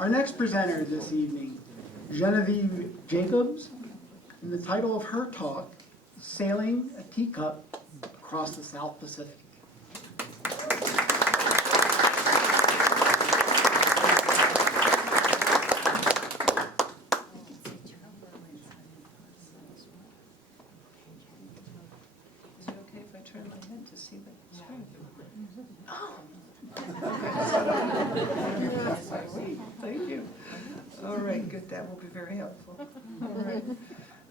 Our next presenter this evening, Genevieve Jacobs, and the title of her talk, Sailing a Teacup Across the South Pacific. Is it okay if I turn my head to see the screen? Thank you. All right, good. That will be very helpful. All right.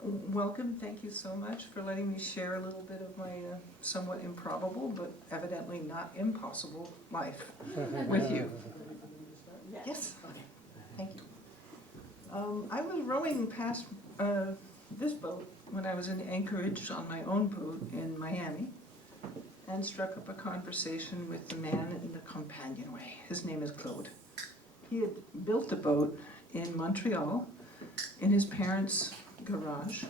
Welcome. Thank you so much for letting me share a little bit of my somewhat improbable, but evidently not impossible life with you. Yes. Okay. Thank you. I was rowing past this boat when I was in Anchorage on my own boat in Miami, and struck up a conversation with the man in the companionway. His name is Claude. He had built the boat in Montreal in his parents' garage.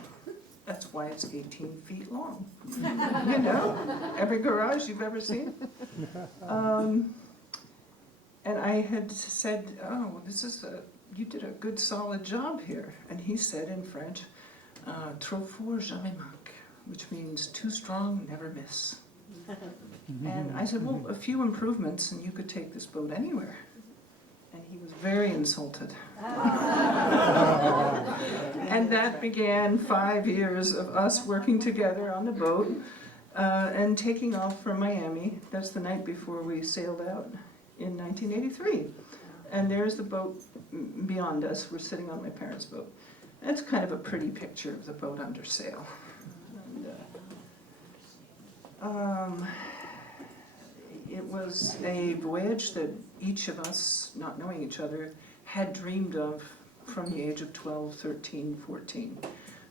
That's why it's 18 feet long. You know, every garage you've ever seen. And I had said, oh, you did a good solid job here. And he said in French, trop fort, jamais manque, which means too strong, never miss. And I said, well, a few improvements and you could take this boat anywhere. And he was very insulted. And that began 5 years of us working together on the boat and taking off from Miami. That's the night before we sailed out in 1983. And there's the boat beyond us. We're sitting on my parents' boat. That's kind of a pretty picture of the boat under sail. And, it was a voyage that each of us, not knowing each other, had dreamed of from the age of 12, 13, 14.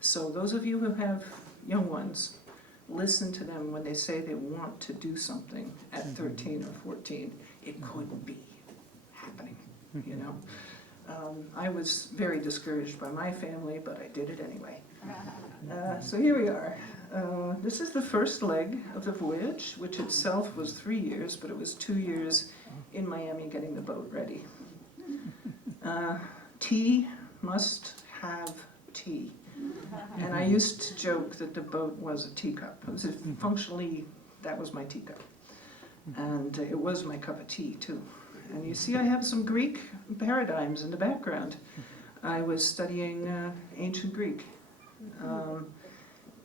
So those of you who have young ones, listen to them when they say they want to do something at 13 or 14. It could be happening, you know. I was very discouraged by my family, but I did it anyway. So here we are. This is the first leg of the voyage, which itself was 3 years, but it was 2 years in Miami getting the boat ready. Tea must have tea. And I used to joke that the boat was a teacup. It was functionally, that was my teacup. And it was my cup of tea, too. And you see I have some Greek paradigms in the background. I was studying ancient Greek.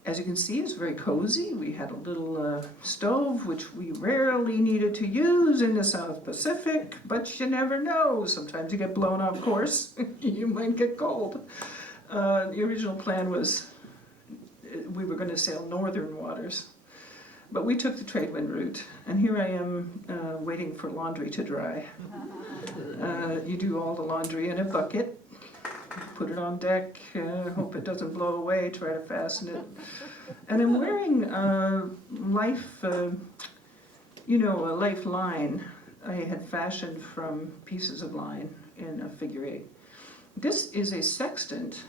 As you can see, it's very cozy. We had a little stove, which we rarely needed to use in the South Pacific, but you never know. Sometimes you get blown off course. You might get cold. The original plan was we were going to sail northern waters, but we took the trade wind route, and here I am waiting for laundry to dry. You do all the laundry in a bucket. Put it on deck, hope it doesn't blow away, try to fasten it. And I'm wearing a lifeline I had fashioned from pieces of line in a figure eight. This is a sextant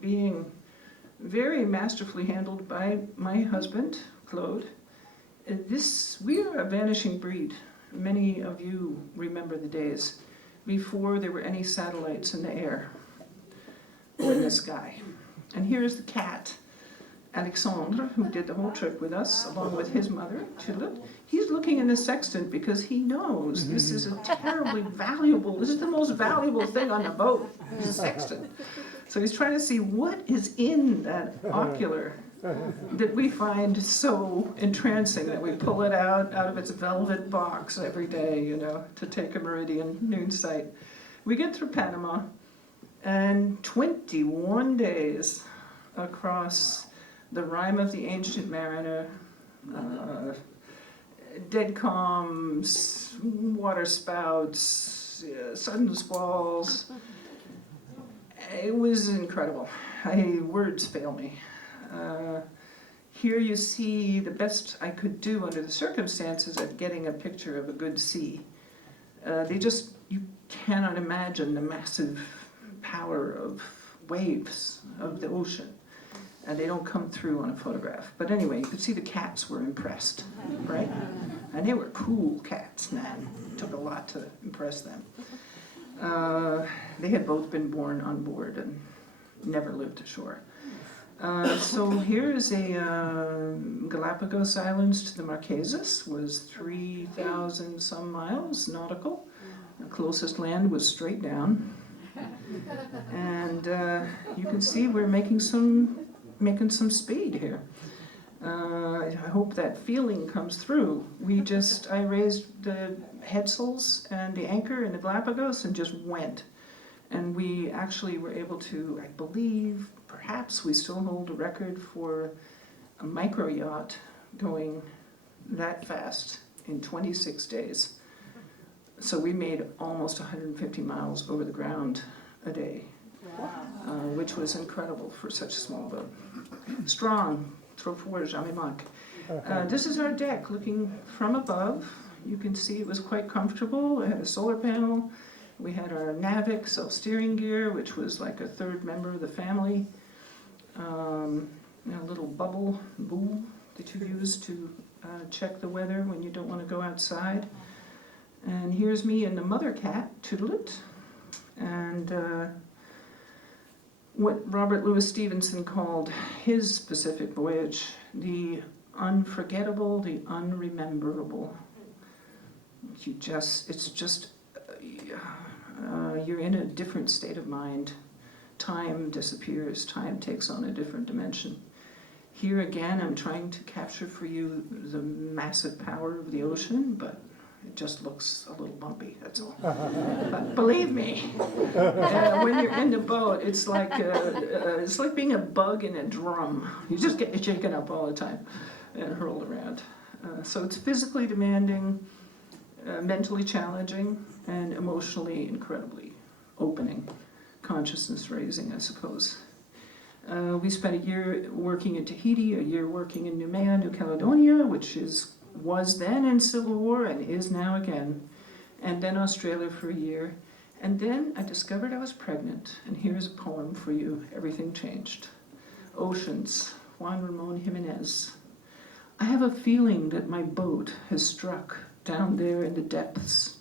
being very masterfully handled by my husband, Claude. We are a vanishing breed. Many of you remember the days before there were any satellites in the air or in the sky. And here's the cat, Alexandre, who did the whole trip with us, along with his mother, Chilla. He's looking in the sextant because he knows this is a terribly valuable, this is the most valuable thing on the boat, the sextant. So he's trying to see what is in that ocular that we find so entrancing that we pull it out of its velvet box every day, you know, to take a meridian noon sight. We get through Panama, and 21 days across the rime of the ancient mariner, dead calms, water spouts, sudden squalls. It was incredible. Words fail me. Here you see the best I could do under the circumstances at getting a picture of a good sea. You cannot imagine the massive power of waves of the ocean. And they don't come through on a photograph. But anyway, you could see the cats were impressed, right? And they were cool cats, man. It took a lot to impress them. They had both been born on board and never lived ashore. So here is a Galapagos Islands to the Marquesas, was 3,000 some miles nautical. The closest land was straight down. And you can see we're making some speed here. I hope that feeling comes through. I raised the headsails and the anchor in the Galapagos and just went. And we actually were able to, I believe, perhaps we still hold a record for a micro yacht going that fast in 26 days. So we made almost 150 miles over the ground a day, which was incredible for such a small boat. Strong, trop fort, jamais manque. This is our deck looking from above. You can see it was quite comfortable. It had a solar panel. We had our Navic self-steering gear, which was like a third member of the family. A little bubble bool that you use to check the weather when you don't want to go outside. And here's me and the mother cat, Toodlet. And what Robert Louis Stevenson called his Pacific voyage, the unforgettable, the unrememberable. You're in a different state of mind. Time disappears, time takes on a different dimension. Here again, I'm trying to capture for you the massive power of the ocean, but it just looks a little bumpy, that's all. But believe me, when you're in the boat, it's like being a bug in a drum. You just get shaken up all the time and hurled around. So it's physically demanding, mentally challenging, and emotionally incredibly opening, consciousness raising, I suppose. We spent a year working in Tahiti, a year working in Noumea, New Caledonia, which was then in civil war and is now again, and then Australia for a year. And then I discovered I was pregnant, and here's a poem for you, Everything Changed. Oceans, Juan Ramon Jimenez. I have a feeling that my boat has struck down there in the depths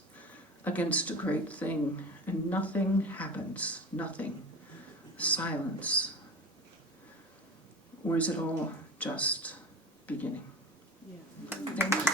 against a great thing, and nothing happens, nothing. Silence. Or is it all just beginning? Yeah. Thank you.